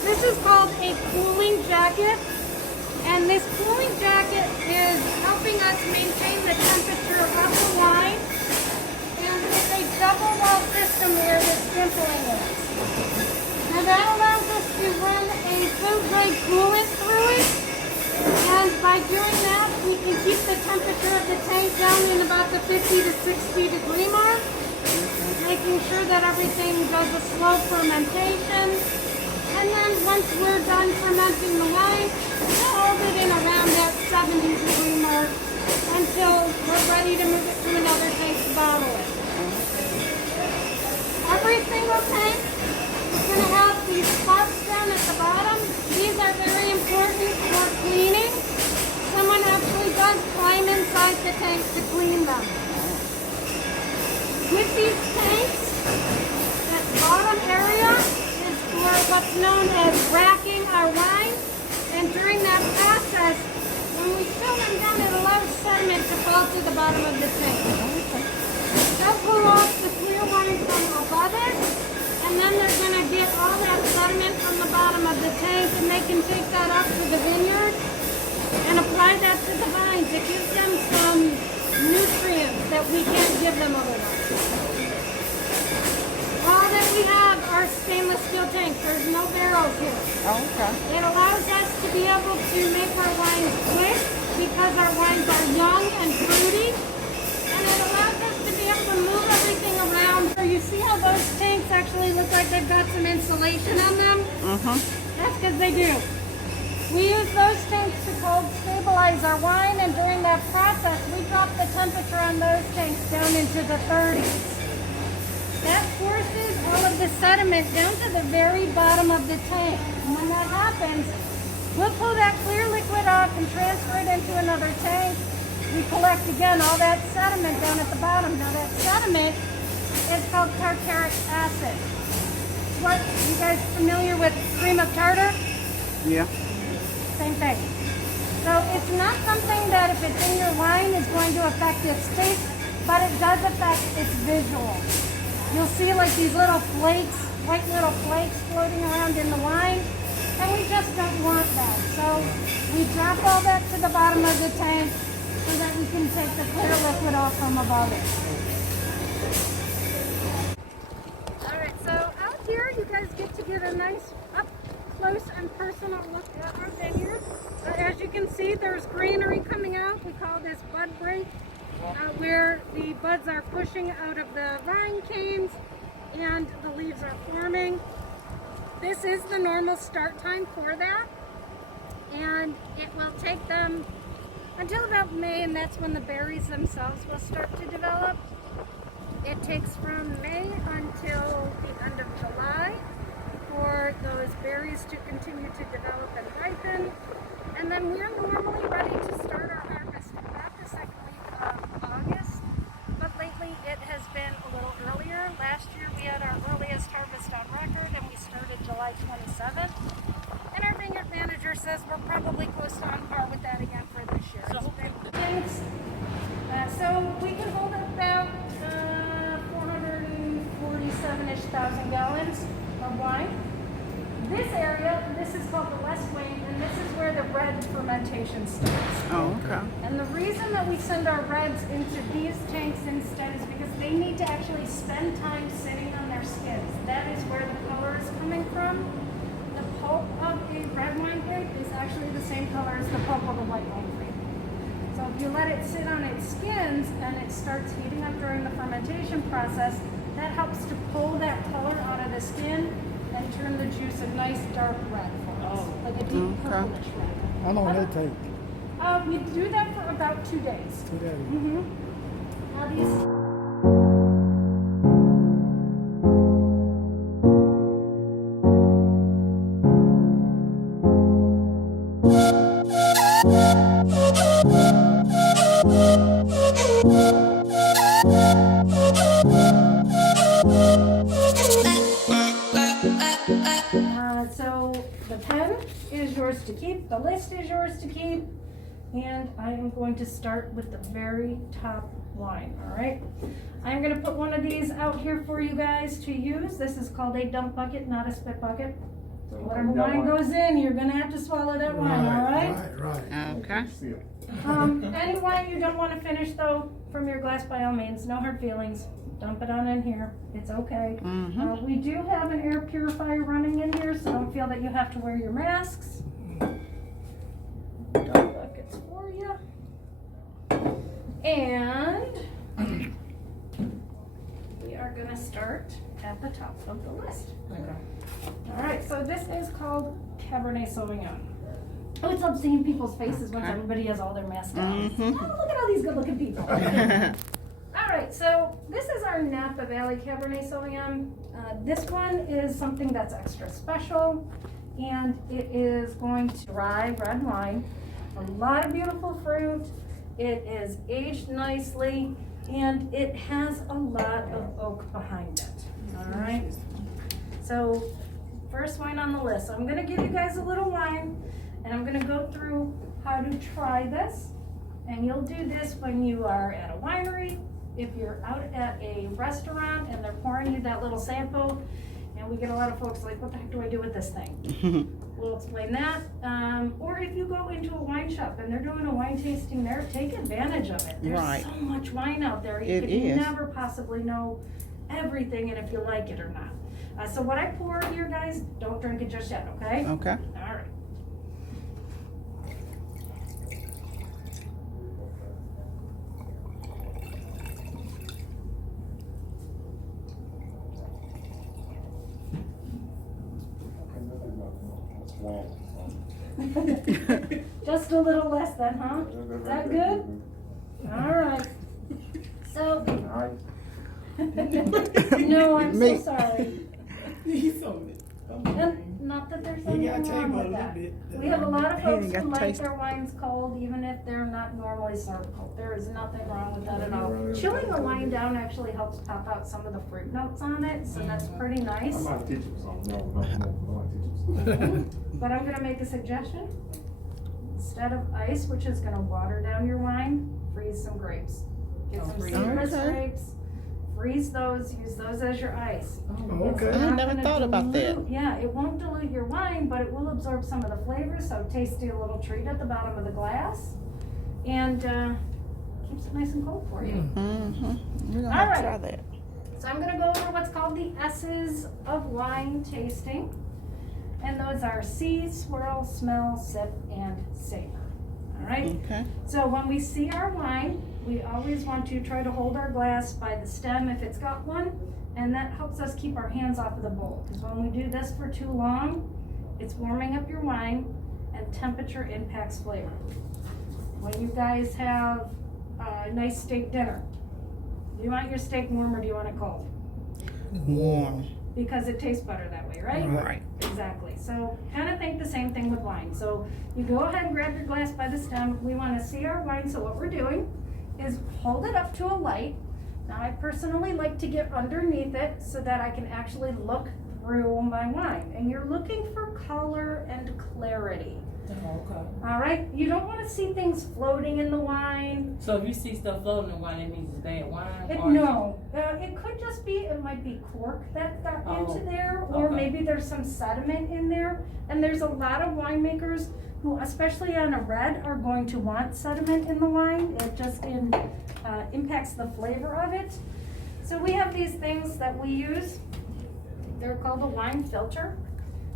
This is called a cooling jacket, and this cooling jacket is helping us maintain the temperature of the wine, and it's a double wall system where it's dimpling it. Now that allows us to run a food grade coolant through it, and by doing that we can keep the temperature of the tank down in about the 50 to 60 degree mark, making sure that everything does a slow fermentation. And then once we're done fermenting the wine, we'll hold it in around that 70 degree mark until we're ready to move it to another tank to bottle it. Every single tank is going to have these spots down at the bottom. These are very important for cleaning. Someone actually does climb inside the tank to clean them. With these tanks, that bottom area is for what's known as racking our wine, and during that process, when we fill them down, it allows sediment to fall to the bottom of the tank. They'll pull off the clear wine from above it, and then they're going to get all that sediment from the bottom of the tank, and they can take that up to the vineyard and apply that to the vines. It gives them some nutrients that we can't give them otherwise. All that we have are stainless steel tanks. There's no barrels here. Oh, okay. It allows us to be able to make our wines quick because our wines are young and fruity. And it allows us to be able to move everything around. So you see how those tanks actually look like they've got some insulation on them? That's because they do. We use those tanks to cold stabilize our wine, and during that process, we drop the temperature on those tanks down into the 30s. That forces all of the sediment down to the very bottom of the tank. And when that happens, we'll pull that clear liquid can transfer it into another tank. We collect again all that sediment down at the bottom. Now that sediment is called tartaric acid. What, you guys familiar with cream of tartar? Yeah. Same thing. So it's not something that if it's in your wine is going to affect its taste, but it does affect its visual. You'll see like these little flakes, white little flakes floating around in the wine, and we just don't want that. So we drop all that to the bottom of the tank so that we can take the clear liquid off from above it. Alright, so out here you guys get to get a nice up close and personal look at our vineyard. As you can see, there's greenery coming out. We call this bud break, where the buds are pushing out of the vine canes and the leaves are forming. This is the normal start time for that, and it will take them until about May, and that's when the berries themselves will start to develop. It takes from May until the end of July for those berries to continue to develop and ripen. And then we're normally ready to start our harvest about the second week of August. But lately it has been a little earlier. Last year we had our earliest harvest on record and we started July 27th. And our vineyard manager says we're probably close to on par with that again for this year. So we can hold about 447-ish thousand gallons of wine. This area, this is called the West Wing, and this is where the red fermentation starts. Oh, okay. And the reason that we send our reds into these tanks instead is because they need to actually spend time sitting on their skins. That is where the color is coming from. The pulp of a red wine grape is actually the same color as the pulp of a white wine grape. So if you let it sit on its skins and it starts heating up during the fermentation process, that helps to pull that color out of the skin and turn the juice a nice dark red for us, like a deep purplish red. How long will that take? We do that for about 2 days. 2 days. Now these. So the pen is yours to keep, the list is yours to keep, and I am going to start with the very top wine, all right? I'm going to put one of these out here for you guys to use. This is called a dump bucket, not a spit bucket. So whatever wine goes in, you're going to have to swallow that wine, all right? Right. Okay. Any wine you don't want to finish, though, from your glass, by all means, no hard feelings. Dump it on in here. It's okay. We do have an air purifier running in here, so don't feel that you have to wear your masks. Dump buckets for you. And we are going to start at the top of the list. Okay. All right, so this is called Cabernet Sauvignon. Oh, it's up seeing people's faces once everybody has all their masks on. Oh, look at all these good-looking people. All right, so this is our Napa Valley Cabernet Sauvignon. This one is something that's extra special, and it is going to dry red wine. A lot of beautiful fruit. It is aged nicely, and it has a lot of oak behind it. All right. So first wine on the list. So I'm going to give you guys a little wine, and I'm going to go through how to try this. And you'll do this when you are at a winery, if you're out at a restaurant and they're pouring you that little sample, and we get a lot of folks like, what the heck do I do with this thing? We'll explain that. Or if you go into a wine shop and they're doing a wine tasting there, take advantage of it. There's so much wine out there. You can never possibly know everything and if you like it or not. So what I pour here, guys, don't drink it just yet, okay? Okay. All right. Just a little less then, huh? Is that good? All right. So, no, I'm so sorry. And not that there's He anything got wrong table a with little that. bit. We have a lot of He folks ain't who got like taste. their wines cold, even if they're not normally served cold. There is nothing wrong with that at all. Chilling the wine down actually helps pop out some of the fruit notes on it, so that's pretty nice. I might teach him something. No, I might teach him something. But I'm gonna make a suggestion. Instead of ice, which is gonna water down your wine, freeze some grapes. Get some seedless Okay. grapes, freeze those, use those as your ice. It's Okay. I not never gonna thought about that. dilute- Yeah, it won't dilute your wine, but it will absorb some of the flavors, so tasty a little treat at the bottom of the glass. And, keeps it nice and cold for you. Mm-hmm. We're gonna All have right. to try that. So I'm gonna go over what's called the S's of wine tasting. And those are see, swirl, smell, sip, and savor. All right? Okay. So when we see our wine, we always want to try to hold our glass by the stem if it's got one, and that helps us keep our hands off of the bowl. Because when we do this for too long, it's warming up your wine, and temperature impacts flavor. When you guys have a nice steak dinner, do you want your steak warm or do you want it cold? Warm. Because it tastes better that way, right? Right. Exactly. So kind of think the same thing with wine. So you go ahead and grab your glass by the stem. We want to see our wine. So what we're doing is hold it up to a light. Now I personally like to get underneath it so that I can actually look through my wine. And you're looking for color and clarity. Okay. All right? You don't want to see things floating in the wine. So if you see stuff floating in wine, it means it's bad wine? No, it could just be, it might be cork that got into there, or okay. maybe there's some sediment in there. And there's a lot of winemakers who, especially on a red, are going to want sediment in the wine. It just impacts the flavor of it. So we have these things that we use. They're called a wine filter.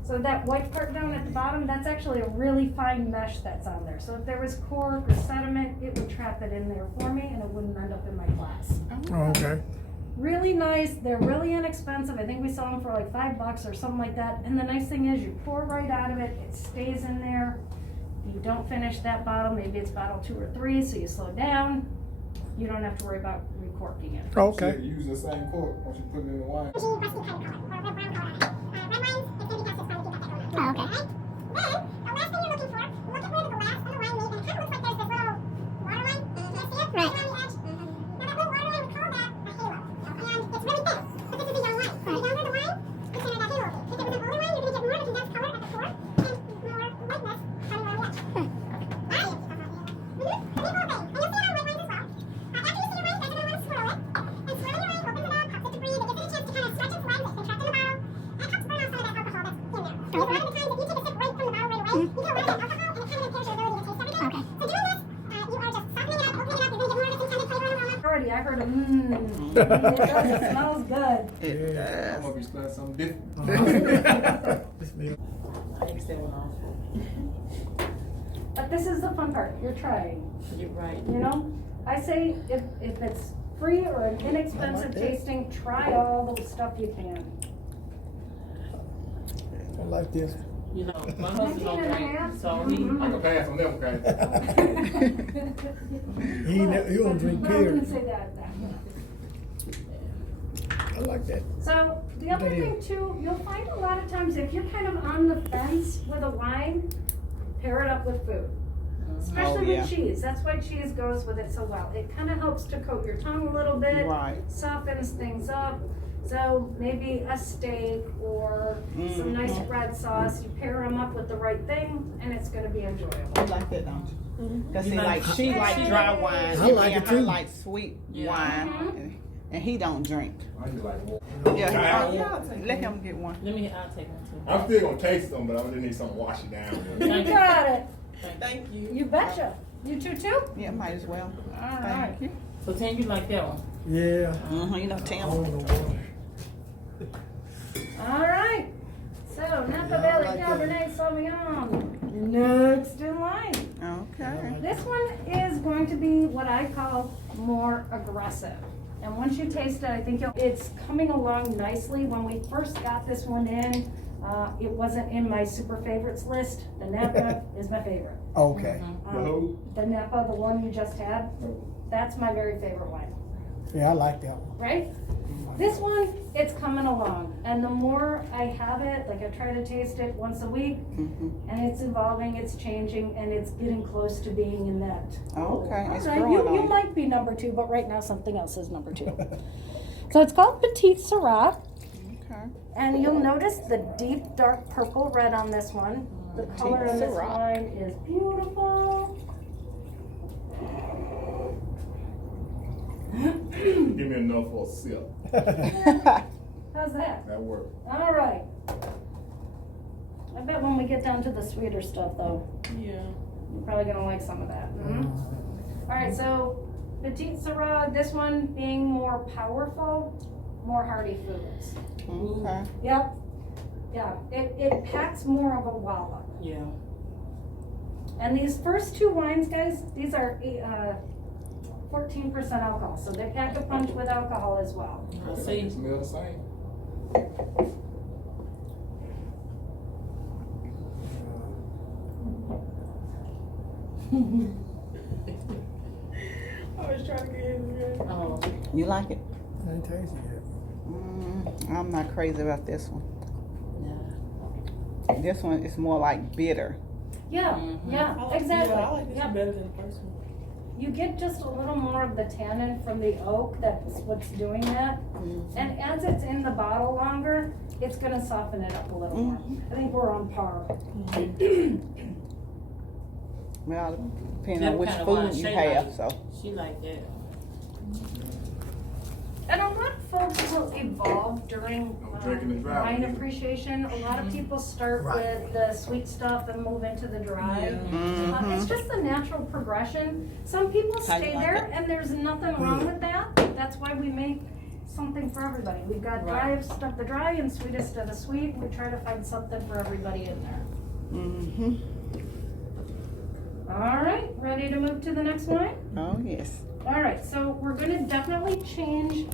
So that white part down at the bottom, that's actually a really fine mesh that's on there. So if there was cork or sediment, it would trap it in there for me and it wouldn't end up in my glass. Okay. Really nice, they're really inexpensive. I think we sell them for like $5 or something like that. And the nice thing is you pour right out of it, it stays in there. You don't finish that bottle, maybe it's bottle 2 or 3, so you slow down. You don't have to worry about recorking it. Okay. So you use the same cork once you put it in the wine. Oh, okay. Then, the last thing you're looking for, look at where the glass and the wine meet, and it kind of looks like there's this little waterline. Can you see it? Right. Around the edge. Now that little waterline, we call that a halo. And it's really thin, but this is a young wine. So the younger the wine, the thinner that halo will be. If it was an older wine, you're going to get more of the condensed color at the core, and more whiteness coming around the edge. Right? The neat little thing, and you'll see it on white wines as well. After you see your wine, you're going to want to swirl it. And swirling your wine opens it up, helps it to breathe, it gives it a chance to kind of stretch its legs, it's been trapped in the bottle. It helps burn off some of that alcohol that's in there. Because a lot of the times, if you take a sip right from the bottle right away, you get a lot of that alcohol, and it kind of impairs your ability to taste everything. Okay. So doing this, you are just softening it up, opening it up, you're going to get more of this intended flavor and aroma. Already, I heard a it does, it smells good. It I'm does. gonna be smelling something different. I ain't saying one But this is the fun part, you're trying. You're right. You know, I say if it's free or an inexpensive that. tasting, try all the stuff you can. I like this. You know, my husband don't 19 and a drink, half? so he, I can pass on them, okay? He don't drink I wouldn't period. say that. I like that. So the other thing too, you'll find a lot of times if you're kind of on the fence with a wine, pair it up with food. Especially yeah. with cheese. That's why cheese goes with it so well. It kind of helps to coat your tongue a little bit, Right. softens things up. So maybe a steak or some nice red sauce, you pair them up with the right thing and it's gonna be You enjoyable. like that, don't you? Cause You see, like- like she like dry wine, I like and it her too. like sweet Yeah. wine, and he don't drink. I just like water. Yeah, let him get one. I'll take one too. I'm still gonna taste them, but I just need something to wash it down. You got it. Thank you. You betcha. You too? Yeah, might as well. All Thank right. you. So Tim, you like that one? Yeah. You know, I Tim. don't know why. All right. So Napa Yeah, I Valley like that. Cabernet Sauvignon. Next in line. Okay. This one is going to be what I call more aggressive. And once you taste it, I think it's coming along nicely. When we first got this one in, it wasn't in my super favorites list. The Napa is my favorite. Okay. The who? The Napa, the one you just had, that's my very favorite wine. Yeah, I like that one. right? This one, it's coming along, and the more I have it, like I try to taste it once a week, and it's evolving, it's changing, and it's getting close to being in that. Okay, it's Alright, growing you on might be number 2, but right now something else is number 2. So it's called Petite Syrah, Okay. and you'll notice the deep dark purple red on this one. The color in this Syrah. wine is beautiful. Give me enough for a sip. How's that? That works. All right. I bet when we get down to the sweeter stuff, though, Yeah. you're probably gonna like some of that. All right, so Petite Syrah, this one being more powerful, more hearty foods. Okay. Yep. Yeah, it packs more of a wallop. Yeah. And these first 2 wines, guys, these are 14% alcohol, so they pack a punch with alcohol as well. I see. Smell the same. I was trying to get his Oh. You like it? I ain't tasted it I'm not crazy about this one. Yeah. This one is more like bitter. Yeah, yeah, exactly. Yeah, I like this Yep. one better than the first one. You get just a little more of the tannin from the oak, that's what's doing that. And as it's in the bottle longer, it's gonna soften it up a little more. I think we're on par. Well, depending That on which kind of wine food you Shay have, like. so. She like that. And a lot of folks will evolve during I'm drinking the dry wine one. appreciation. A lot of people start Right. with the sweet stuff and move into the dry. It's just a natural progression. Some people How you stay like there, it? and there's nothing wrong with that. That's why we make something for everybody. We've got driest of the dry and sweetest of the sweet. We try to find something for everybody in there. Mm-hmm. All right, ready to move to the next wine? Oh, yes. All right, so we're gonna definitely change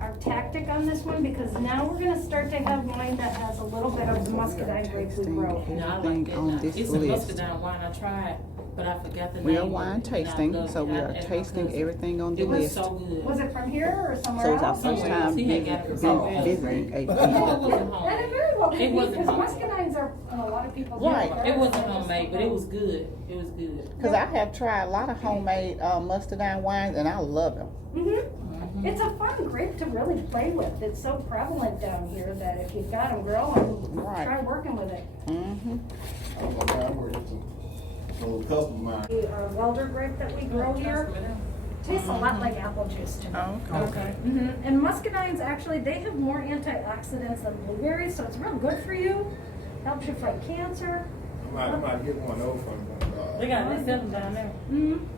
our tactic on this one because now we're gonna start to have wine that has a little bit of muscadine grape we grow. No, I Everything like that. on Now, this it's list. a muscadine wine I tried, but I forgot the name. We are of it, wine and I tasting, loved so it. we I are asked my tasting cousin. everything on the It was list. so good. Was it from here or somewhere So it's our else? first Somewhere else. time He had got it somewhere else. visiting a No, it field. wasn't And it homemade. very well could It be, wasn't because homemade. muscadines are in a lot of people's. Right. backyards. It wasn't They just homemade, but it was good. It was good. Because I have tried a lot of homemade muscadine wines and I love them. It's a fun grape to really play with. It's so prevalent down here that if you've got them growing, Right. try working with it. Mm-hmm. I was like, I worked a little custom mine. The welder grape that we grow here tastes a lot like apple juice to me. Okay. And muscadines, actually, they have more antioxidants than blueberries, so it's real good for you. Helps you fight cancer. I might get one over from They got this them down there.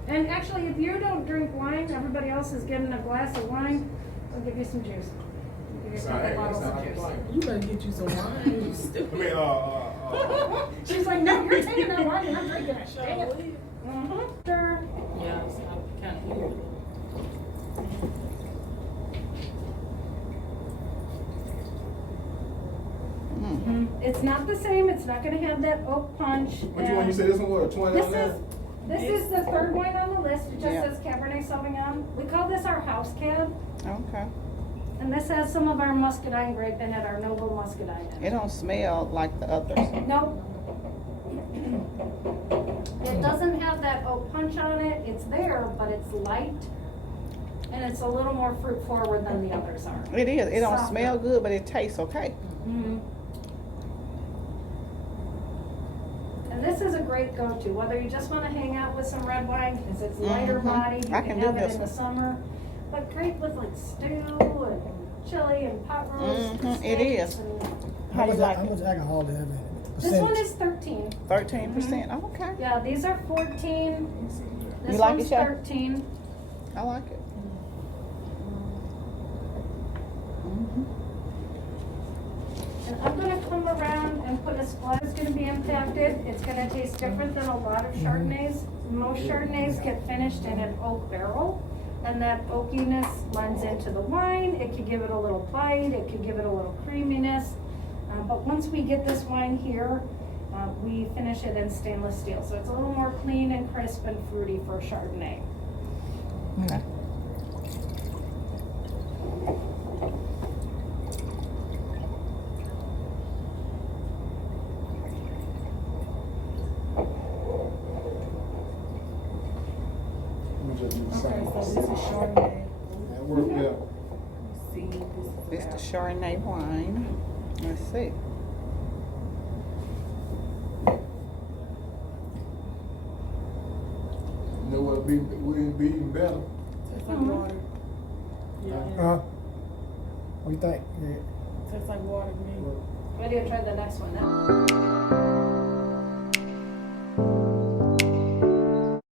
And actually, if you don't drink wine, everybody else is getting a glass of wine, I'll give you some juice. I'll give you a couple bottles of juice. You better get you some wine. You stupid. She's like, no, you're taking that wine and I'm drinking it. Dang it. Sure. Yeah, so I kind of hear it. It's not the same. It's not going to have that oak punch. Which one you said this one was? 20 This on there? is the third wine on the list. It just Yeah. says Cabernet Sauvignon. We call this our house cab, Okay. and this has some of our muscadine grape in it, our noble muscadine in It it. don't smell like the others. Nope. It doesn't have that oak punch on it. It's there, but it's light, and it's a little more fruit forward than the others are. It is. It don't Softer. smell good, but it tastes okay. And this is a great go-to, whether you just want to hang out with some red wine because it's lighter Mhm. bodied. You I can can do have it this in the one. summer, but great with like stew and chili and pot roast. and Mhm, it steaks is. and- How you like How it? much alcohol do you have in it? This one Percentage? is 13. 13%. Oh, okay. Yeah, these are 14. This You like one's it, Shay? 13. I like it. And I'm gonna come around and put a splash. It's gonna be impacted. It's gonna taste different than a lot of Chardonnays. Most Chardonnays get finished in an oak barrel, and that oakiness blends into the wine. It could give it a little bite. It could give it a little creaminess. But once we get this wine here, we finish it in stainless steel. So it's a little more clean and crisp and fruity for a Chardonnay. Okay. just do the Okay, same. so this is Chardonnay. That worked out. See, this This is the about- Chardonnay wine. Let's see. You know what would be even better? Tastes like water. Yeah, What do you think? Yeah. tastes like water to me. Ready to try the next one now?